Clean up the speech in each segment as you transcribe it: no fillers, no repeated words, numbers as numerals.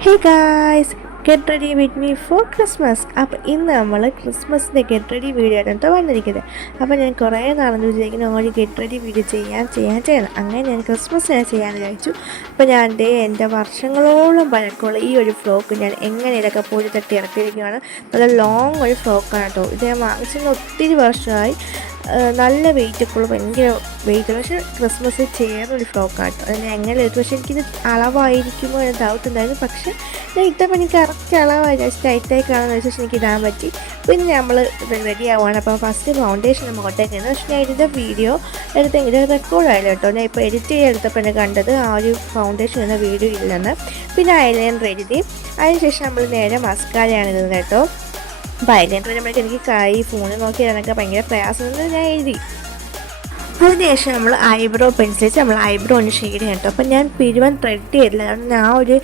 Hey guys, get ready with me for Christmas. അപ്പോൾ ഇന്ന് നമ്മൾ ക്രിസ്മസിൻ്റെ ഗെറ്റ് റെഡി വീഡിയോ ആയിട്ടാണ് വന്നിരിക്കുന്നത്. അപ്പോൾ ഞാൻ കുറേ നാളെന്ന് വിചാരിക്കുന്ന ഒരു ഗെറ്റ് റെഡി വീഡിയോ ചെയ്യണം. അങ്ങനെ ഞാൻ ക്രിസ്മസിനെ ചെയ്യാൻ വിചാരിച്ചു. അപ്പോൾ ഞാൻ എൻ്റെ വർഷങ്ങളോളം പഴക്കമുള്ള ഈ ഒരു ഫ്രോക്ക് ഞാൻ എങ്ങനെയൊക്കെ പോയി തട്ടി ഇറക്കിയിരിക്കുകയാണ്. നല്ല ലോങ് ഒരു ഫ്രോക്കാണ് കേട്ടോ. ഇത് ഞാൻ വാങ്ങിച്ചത് ഒത്തിരി വർഷമായി. നല്ല വെയിറ്റൊക്കെ ഭയങ്കര വെയിറ്റുള്ള, പക്ഷേ ക്രിസ്മസ് ചേർന്നൊരു ഫ്രോക്കാണ് കേട്ടോ. അത് ഞാൻ എങ്ങനെ എടുത്തു, പക്ഷേ എനിക്കിത് അളവായിരിക്കുമോ എന്ന് ഡൗട്ട് ഉണ്ടായിരുന്നു. പക്ഷേ ഞാൻ ഇട്ടപ്പോൾ എനിക്ക് കറക്റ്റ് അളവായി ടൈറ്റായി കാണുന്ന വെച്ചാൽ എനിക്ക് ഇടാൻ പറ്റി. പിന്നെ നമ്മൾ റെഡി ആവുകയാണ്. അപ്പോൾ ഫസ്റ്റ് ഫൗണ്ടേഷൻ നമ്മൾ കൊട്ടേക്കുന്നത്. പക്ഷേ ഞാൻ ഇതിൻ്റെ വീഡിയോ എടുത്തെങ്കിൽ റെക്കോർഡായില്ല കേട്ടോ. ഞാൻ ഇപ്പോൾ എഡിറ്റ് ചെയ്തെടുത്തപ്പോൾ എന്നെ കണ്ടത് ആ ഒരു ഫൗണ്ടേഷൻ എന്ന വീഡിയോ ഇല്ലെന്ന്. പിന്നെ ഐലൈനർ എഴുതി. അതിനുശേഷം നമ്മൾ നേരെ മസ്കാരയാണ് ഇടുന്നത് കേട്ടോ. അപ്പോൾ ഐലൈനർ വരുമ്പോഴേക്കും എനിക്ക് ഫോണിൽ നോക്കി ഇടാനൊക്കെ ഭയങ്കര പ്രയാസമെന്ന് ഞാൻ എഴുതി. അതിനുശേഷം നമ്മൾ ഐബ്രോ പെൻസിൽ വെച്ച് നമ്മൾ ഐബ്രോ ഒന്ന് ഷെയ്ഡ് ചെയ്യണം കേട്ടോ. അപ്പോൾ ഞാൻ പിരിവൻ ത്രെഡ് ചെയ്തില്ല, കാരണം ഞാൻ ഒരു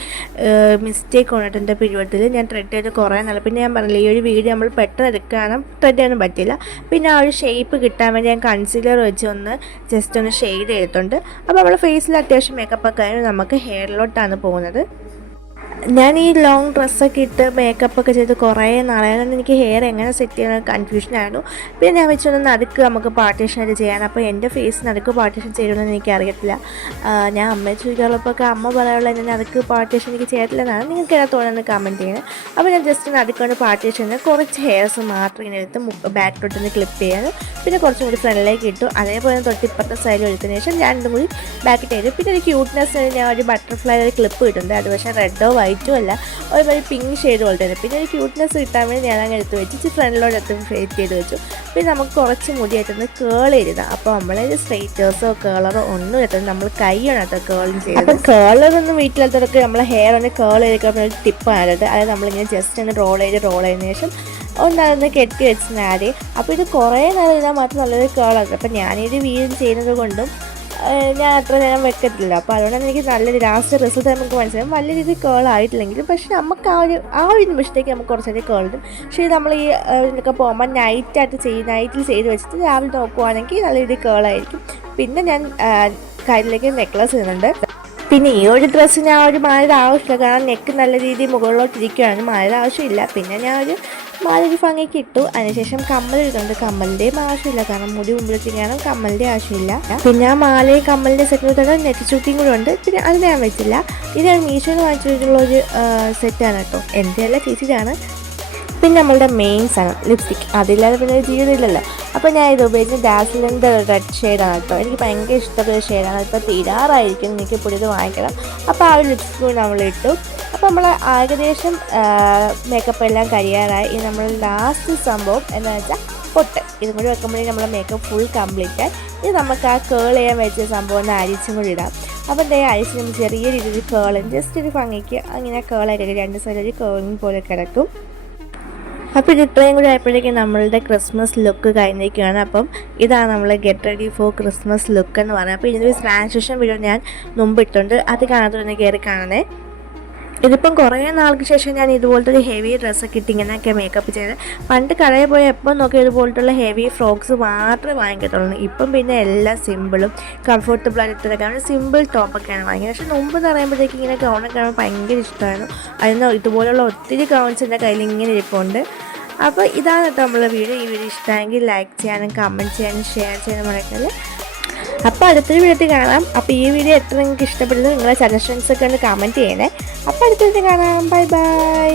മിസ്റ്റേക്ക് വന്നിട്ട് എൻ്റെ പിരിവത്തിൽ ഞാൻ ത്രെഡ് ചെയ്ത് കുറേ നാൾ. പിന്നെ ഞാൻ പറഞ്ഞില്ല, ഈ ഒരു വീഡിയോ നമ്മൾ പെട്ടെന്ന് എടുക്കാനും ത്രെഡ് ചെയ്യാനും പറ്റില്ല. പിന്നെ ആ ഒരു ഷേപ്പ് കിട്ടാൻ വേണ്ടി ഞാൻ കൺസീലർ വെച്ച് ഒന്ന് ജസ്റ്റ് ഒന്ന് ഷെയ്ഡ് ചെയ്തിട്ടുണ്ട്. അപ്പോൾ നമ്മൾ ഫേസിൽ അത്യാവശ്യം മേക്കപ്പ് ഒക്കെ കഴിഞ്ഞ് നമുക്ക് ഹെയറിലോട്ടാണ് പോകുന്നത്. ഞാൻ ഈ ലോങ് ഡ്രസ്സൊക്കെ ഇട്ട് മേക്കപ്പൊക്കെ ചെയ്ത് കുറേ നാളായിരുന്നു. എനിക്ക് ഹെയർ എങ്ങനെ സെറ്റ് ചെയ്യണം കൺഫ്യൂഷനായിരുന്നു. പിന്നെ ഞാൻ വെച്ചൊന്ന് നടുക്ക് നമുക്ക് പാർട്ടീഷനായിട്ട് ചെയ്യാൻ. അപ്പോൾ എൻ്റെ ഫേസ് നടുക്ക് പാർട്ടീഷൻ ചെയ്യണമെന്ന് എനിക്കറിയത്തില്ല. ഞാൻ അമ്മയെ ചോദിക്കാറുള്ളപ്പോൾ അമ്മ പറയാനുള്ള എന്നെ നടുക്ക് പാർട്ടീഷൻ എനിക്ക് ചെയ്യത്തില്ലെന്നാണ്. നിങ്ങൾക്ക് എന്നാ തോന്നുന്നത് കമൻറ്റ് ചെയ്യുന്നത്. അപ്പോൾ ഞാൻ ജസ്റ്റ് നടുക്കൊണ്ട് പാർട്ടീഷൻ കുറച്ച് ഹെയർസ് മാത്രം ഇങ്ങനെ എടുത്ത് ബാക്കിലോട്ടൊന്ന് ക്ലിപ്പ് ചെയ്യാൻ, പിന്നെ കുറച്ചും കൂടി ഫ്രണ്ടിലേക്ക് ഇട്ടു. അതേപോലെ തൊട്ടിപ്പുറത്തെ സൈഡിൽ എടുത്തതിന് ശേഷം രണ്ടും കൂടി ബാക്കിട്ട് ചെയ്തു. പിന്നെ ഒരു ക്യൂട്ട്നെസ് ഞാൻ ഒരു ബട്ടർഫ്ലൈ ഒരു ക്ലിപ്പ് കിട്ടുന്നുണ്ട്. അത് പക്ഷേ റെഡോ വൈറ്റും അല്ല, ഒരു പിങ്ക് ഷെയ്ഡ് പോലെ തന്നെ. പിന്നെ ഒരു ക്യൂട്ട്നെസ് കിട്ടാൻ വേണ്ടി ഞാൻ അങ്ങനെ എടുത്ത് വെച്ച് ഫ്രണ്ടിലോട്ട് എടുത്ത് ഫേറ്റ് ചെയ്ത് വെച്ചു. പിന്നെ നമുക്ക് കുറച്ച് മുടിയായിട്ടൊന്ന് കേൾ ചെയ്താൽ, അപ്പോൾ നമ്മളൊരു സ്ട്രെയിറ്റേഴ്സോ കേളറോ ഒന്നും എത്തുന്നത് നമ്മൾ കൈയാണ് കേട്ടോ കേളും ചെയ്തത്. അപ്പോൾ കേളറൊന്നും വീട്ടിലെടുത്തൊക്കെ നമ്മളെ ഹെയർ ഒന്ന് കേൾ ചെയ്തിരിക്കാൻ ഒരു ടിപ്പാണ് കേട്ടോ. അതായത് നമ്മളിങ്ങനെ ജസ്റ്റ് ഒന്ന് റോൾ ചെയ്തതിന് ശേഷം ഒന്നതൊന്ന് കെട്ടി വെച്ച് ആദ്യം. അപ്പോൾ ഇത് കുറേ നേരം ഇടാൻ മാത്രം നല്ലൊരു കേളാണ്. അപ്പോൾ ഞാനിത് വീട് ചെയ്യുന്നത് കൊണ്ടും ഞാൻ അത്ര നേരം വെക്കത്തില്ല. അപ്പോൾ അതുകൊണ്ടാണ് എനിക്ക് നല്ലൊരു ലാസ്റ്റ് റിസൾട്ട് നമുക്ക് മനസ്സിലാവും. വലിയ രീതിയിൽ കേളായിട്ടില്ലെങ്കിലും പക്ഷേ നമുക്ക് ആ ഒരു നിമിഷത്തേക്ക് നമുക്ക് കുറച്ചധികം കേൾ കിട്ടും. പക്ഷേ ഇത് നമ്മൾ ഈ ഇതിനൊക്കെ പോകുമ്പോൾ നൈറ്റിൽ ചെയ്ത് വെച്ചിട്ട് രാവിലെ നോക്കുവാണെങ്കിൽ നല്ല രീതിയിൽ കേളായിരിക്കും. പിന്നെ ഞാൻ കയ്യിലേക്ക് നെക്ലസ് ഇടുന്നുണ്ട്. പിന്നെ ഈ ഒരു ഡ്രസ്സിന് ആ ഒരു മാലയുടെ ആവശ്യമില്ല, കാരണം നെക്ക് നല്ല രീതിയിൽ മുകളിലോട്ടിരിക്കുകയാണ്, മാലയുടെ ആവശ്യമില്ല. പിന്നെ ഞാൻ ഒരു മാലൊരു ഭംഗിക്ക് ഇട്ടു. അതിനുശേഷം കമ്മൽ ഇടുന്നുണ്ട്. കമ്മലിൻ്റെയും ആവശ്യമില്ല, കാരണം മുടി മുമ്പിലേക്ക് ചെയ്യാനും കമ്മലിൻ്റെ ആവശ്യമില്ല. പിന്നെ ആ മാലയും കമ്മലിൻ്റെ സെറ്റ് തന്നെ നെറ്റ് ചൂട്ടിയും കൂടെ ഉണ്ട്. പിന്നെ അത് ഞാൻ വെച്ചില്ല. ഇത് ഞാൻ മീഷോയിൽ വാങ്ങിച്ചിട്ടുള്ളൊരു സെറ്റാണ് കേട്ടോ. എൻ്റെ അല്ല ചേച്ചിയാണ്. പിന്നെ നമ്മളുടെ മെയിൻ സാധനം ലിപ്സ്റ്റിക്, അതില്ലാതെ പിന്നെ ഒരു ജീവിതമില്ലല്ലോ. അപ്പോൾ ഞാൻ ഇത് ഉപയോഗിച്ച് ഡാസ്ലിൻ്റെ റെഡ് ഷെയ്ഡാണ് കേട്ടോ. എനിക്ക് ഭയങ്കര ഇഷ്ടമുള്ള ഷെയ്ഡാണ്. ഇപ്പോൾ തീരാറായിരിക്കും, എനിക്ക് പുതിയത് വാങ്ങിക്കണം. അപ്പോൾ ആ ഒരു ലിപ്സ്റ്റിക് നമ്മൾ ഇട്ടു. അപ്പോൾ നമ്മൾ ഏകദേശം മേക്കപ്പ് എല്ലാം കഴിയാറായി. ഇനി നമ്മൾ ലാസ്റ്റ് സംഭവം എന്താ വെച്ചാൽ പൊട്ട്. ഇതും കൂടി വെക്കുമ്പോഴേ നമ്മുടെ മേക്കപ്പ് ഫുൾ കംപ്ലീറ്റ് ആയി. ഇത് നമുക്ക് ആ കേൾ ചെയ്യാൻ വെച്ച സംഭവം ഒന്ന് അരിച്ചും കൂടി ഇടാം. അപ്പോൾ എന്താ അരിച്ച് നമ്മൾ ചെറിയ രീതിയിൽ കേളും ജസ്റ്റ് ഒരു ഭംഗിക്ക് അങ്ങനെ കേളായിട്ട് രണ്ട് സൈഡിൽ ഒരു കേളിങ് പോലെ കിടക്കും. അപ്പോൾ ഇത് ഇത്രയും കൂടി ആയപ്പോഴേക്കും നമ്മളുടെ ക്രിസ്മസ് ലുക്ക് കഴിഞ്ഞിരിക്കുകയാണ്. അപ്പം ഇതാണ് നമ്മൾ get ready for Christmas look എന്ന് പറയുന്നത്. അപ്പോൾ ഇതിൻ്റെ ഒരു ട്രാൻസിഷൻ വീഡിയോ ഞാൻ മുമ്പ് ഇട്ടുണ്ട്, അത് കാണാത്തതൊന്ന് കയറി കാണണേ. ഇതിപ്പം കുറേ നാൾക്ക് ശേഷം ഞാൻ ഇതുപോലത്തെ ഒരു ഹെവി ഡ്രസ്സൊക്കെ ഇട്ട് ഇങ്ങനെയൊക്കെ മേക്കപ്പ് ചെയ്ത്. പണ്ട് കടയിൽ പോയി എപ്പം നോക്കി ഇതുപോലത്തുള്ള ഹെവി ഫ്രോക്സ് മാത്രമേ വാങ്ങിക്കത്തുള്ളൂ. ഇപ്പം പിന്നെ എല്ലാം സിമ്പിളും കംഫർട്ടബിൾ ആയിട്ട് കാരണം സിമ്പിൾ ടോപ്പൊക്കെയാണ് വാങ്ങിയത്. പക്ഷേ മുമ്പ് എന്ന് പറയുമ്പോഴത്തേക്ക് ഇങ്ങനെ ഗൗണൊക്കെ കാണാൻ ഭയങ്കര ഇഷ്ടമായിരുന്നു. അതിന് ഇതുപോലുള്ള ഒത്തിരി ഗൗൺസ് എൻ്റെ കയ്യിൽ ഇങ്ങനെ ഇരിപ്പുണ്ട്. അപ്പോൾ ഇതാണ് കേട്ടോ നമ്മളെ വീഡിയോ. ഈ വീഡിയോ ഇഷ്ടമെങ്കിൽ ലൈക്ക് ചെയ്യാനും കമൻറ്റ് ചെയ്യാനും ഷെയർ ചെയ്യാനും മറക്കല്ലേ. അപ്പോൾ അടുത്തൊരു വീഡിയോ കാണാം. അപ്പോൾ ഈ വീഡിയോ എത്ര നിങ്ങൾക്ക് ഇഷ്ടപ്പെടുന്നത് നിങ്ങളെ സജഷൻസൊക്കെ ഒന്ന് കമൻറ്റ് ചെയ്യണേ. അപ്പോൾ അടുത്ത വീഡിയോ കാണാം. Bye bye.